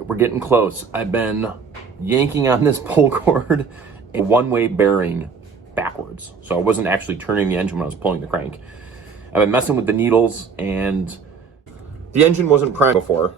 right, we're getting close. I've been yanking on this pull cord, a one-way bearing backwards. So I wasn't actually turning the engine when I was pulling the crank. I've been messing with the needles, and the engine wasn't primed before.